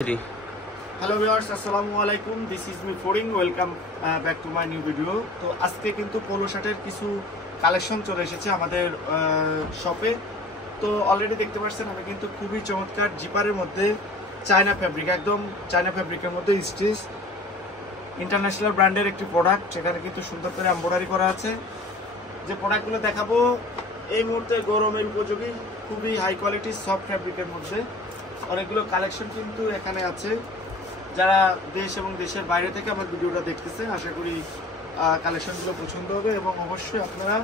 Hello viewers, আসসালামু আলাইকুম। This is me foreign. Welcome back to my new video. তো আজকে কিন্তু পোলো শার্টের কিছু কালেকশন চলে এসেছে আমাদের শপে। তো অলরেডি দেখতে পাচ্ছেন আমি কিন্তু খুবই চমৎকার জিপারের মধ্যে চায়না ফ্যাব্রিক, একদম চায়না ফ্যাব্রিকের মধ্যে স্টিচ, ইন্টারন্যাশনাল ব্র্যান্ডের একটি প্রোডাক্ট। সেখানে কিন্তু সুন্দর করে এমব্রয়ডারি করা আছে। যে প্রোডাক্টগুলো দেখাবো এই মুহূর্তে গরমের উপযোগী, খুবই হাই কোয়ালিটি সফট ফ্যাব্রিকের মধ্যে অনেকগুলো কালেকশন কিন্তু এখানে আছে। যারা দেশ এবং দেশের বাইরে থেকে আমার ভিডিওটা দেখতেছে, আশা করি কালেকশনগুলো পছন্দ হবে এবং অবশ্যই আপনারা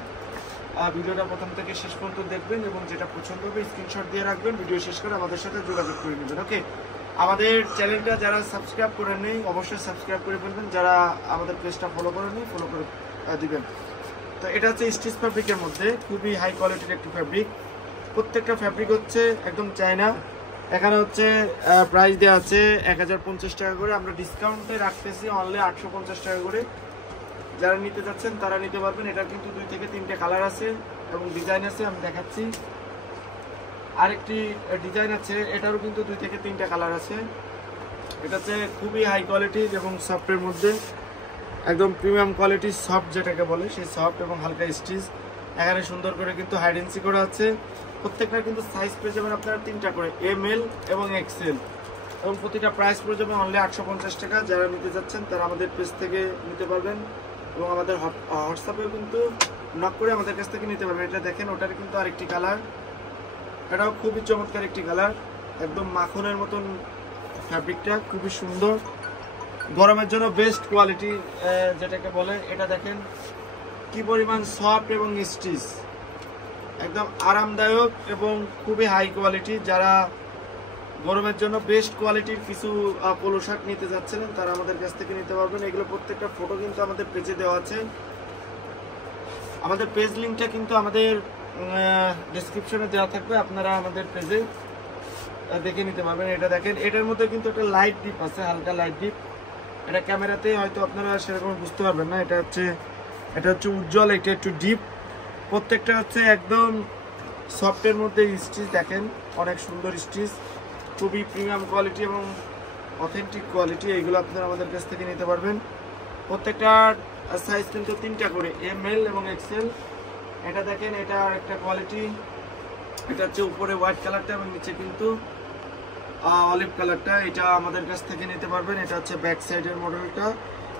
ভিডিওটা প্রথম থেকে শেষ পর্যন্ত দেখবেন এবং যেটা পছন্দ হবে স্ক্রিনশট দিয়ে রাখবেন। ভিডিও শেষ করে আমাদের সাথে যোগাযোগ করে নেবেন। ওকে, আমাদের চ্যানেলটা যারা সাবস্ক্রাইব করে নেই অবশ্যই সাবস্ক্রাইব করে ফেলবেন, যারা আমাদের পেজটা ফলো করে নেই ফলো করে দিবেন। তো এটা হচ্ছে স্টিচ ফ্যাব্রিকের মধ্যে খুবই হাই কোয়ালিটির একটি ফ্যাব্রিক। প্রত্যেকটা ফ্যাব্রিক হচ্ছে একদম চায়না। এখানে হচ্ছে প্রাইস দেওয়া আছে 1050 টাকা করে, আমরা ডিসকাউন্টে রাখতেছি অনলি 850 টাকা করে। যারা নিতে যাচ্ছেন তারা নিতে পারবেন। এটা কিন্তু 2 থেকে 3টে কালার আছে এবং ডিজাইন আছে, আমি দেখাচ্ছি। আরেকটি ডিজাইন আছে, এটারও কিন্তু 2 থেকে 3টে কালার আছে। এটা হচ্ছে খুবই হাই কোয়ালিটির এবং সফটের মধ্যে, একদম প্রিমিয়াম কোয়ালিটির সফট যেটাকে বলে, সেই সফট এবং হালকা স্টিচ। এখানে সুন্দর করে কিন্তু হাইডেন্সি করা আছে। প্রত্যেকটা কিন্তু সাইজ পেয়ে যাবেন আপনারা 3টা করে, ML এবং XL, এবং প্রতিটা প্রাইস পড়ে যাবে অনলি 850 টাকা। যারা নিতে যাচ্ছেন তারা আমাদের পেজ থেকে নিতে পারবেন এবং আমাদের হোয়াটসঅ্যাপেও কিন্তু নক করে আমাদের কাছ থেকে নিতে পারবেন। এটা দেখেন, ওটার কিন্তু আরেকটি কালার, এটাও খুবই চমৎকার একটি কালার, একদম মাখনের মতন ফ্যাব্রিকটা, খুবই সুন্দর, গরমের জন্য বেস্ট কোয়ালিটি যেটাকে বলে। এটা দেখেন কি পরিমাণ সফট এবং স্টিচ, একদম আরামদায়ক এবং খুবই হাই কোয়ালিটি। যারা গরমের জন্য বেস্ট কোয়ালিটির কিছু পোলো শার্ট নিতে যাচ্ছিলেন তারা আমাদের কাছ থেকে নিতে পারবেন। এগুলো প্রত্যেকটা ফটো কিন্তু আমাদের পেজে দেওয়া আছে। আমাদের পেজ লিঙ্কটা কিন্তু আমাদের ডেসক্রিপশনে দেওয়া থাকবে, আপনারা আমাদের পেজে দেখে নিতে পারবেন। এটা দেখেন, এটার মধ্যে কিন্তু একটা লাইট ডিপ আছে, হালকা লাইট ডিপ। এটা ক্যামেরাতে হয়তো আপনারা সেরকম বুঝতে পারবেন না। এটা হচ্ছে উজ্জ্বল, এটা একটু ডিপ। প্রত্যেকটা হচ্ছে একদম সফটের মধ্যে স্টিচ, দেখেন অনেক সুন্দর স্টিচ, খুবই প্রিমিয়াম কোয়ালিটি এবং অথেন্টিক কোয়ালিটি। এইগুলো আপনারা আমাদের কাছ থেকে নিতে পারবেন। প্রত্যেকটা সাইজ কিন্তু 3টা করে, ML এবং XL। এটা দেখেন, এটা একটা কোয়ালিটি। এটা হচ্ছে উপরে হোয়াইট কালারটা এবং নিচে কিন্তু অলিভ কালারটা। এটা আমাদের কাছ থেকে নিতে পারবেন। এটা হচ্ছে ব্যাক সাইডের মডেলটা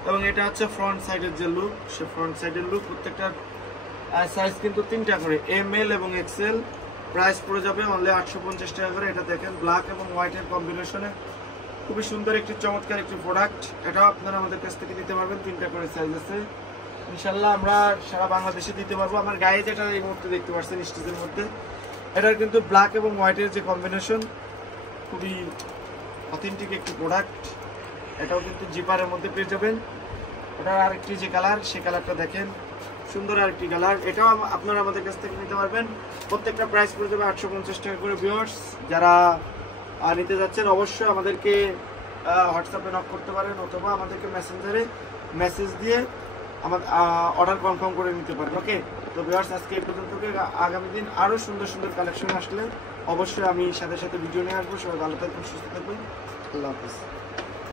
এবং এটা হচ্ছে ফ্রন্ট সাইডের যে লুক, সে ফ্রন্ট সাইডের লুক। প্রত্যেকটা সাইজ কিন্তু 3টা করে, ML এবং XL। প্রাইস পড়ে যাবে অনলি 850 টাকা করে। এটা দেখেন ব্ল্যাক এবং হোয়াইটের কম্বিনেশনে খুবই সুন্দর একটি চমৎকার একটি প্রোডাক্ট। এটাও আপনারা আমাদের কাছ থেকে নিতে পারবেন। 3টা করে সাইজ আছে। ইনশাল্লাহ আমরা সারা বাংলাদেশে দিতে পারবো। আমার গায়ে যেটা এই মুহূর্তে দেখতে পাচ্ছেন স্টিচের মধ্যে, এটার কিন্তু ব্ল্যাক এবং হোয়াইটের যে কম্বিনেশন, খুবই অথেন্টিক একটি প্রোডাক্ট। এটাও কিন্তু জিপারের মধ্যে পেয়ে যাবেন। এটার আরেকটি যে কালার, সেই কালারটা দেখেন, সুন্দর আরেকটি কালার। এটাও আপনারা আমাদের কাছ থেকে নিতে পারবেন। প্রত্যেকটা প্রাইস পড়ে যাবে 850 টাকা করে। ভিউয়ার্স, যারা নিতে যাচ্ছেন অবশ্যই আমাদেরকে হোয়াটসঅ্যাপে নক করতে পারেন অথবা আমাদেরকে মেসেঞ্জারে মেসেজ দিয়ে আমাদের অর্ডার কনফার্ম করে নিতে পারেন। ওকে, তো ভিউয়ার্স আজকে এই পর্যন্ত। আগামী দিন আরও সুন্দর সুন্দর কালেকশন আসলে অবশ্যই আমি সাথে সাথে ভিডিও নিয়ে আসবো। সবাই ভালো থাকবেন, সুস্থ থাকবেন। আল্লাহ হাফিজ।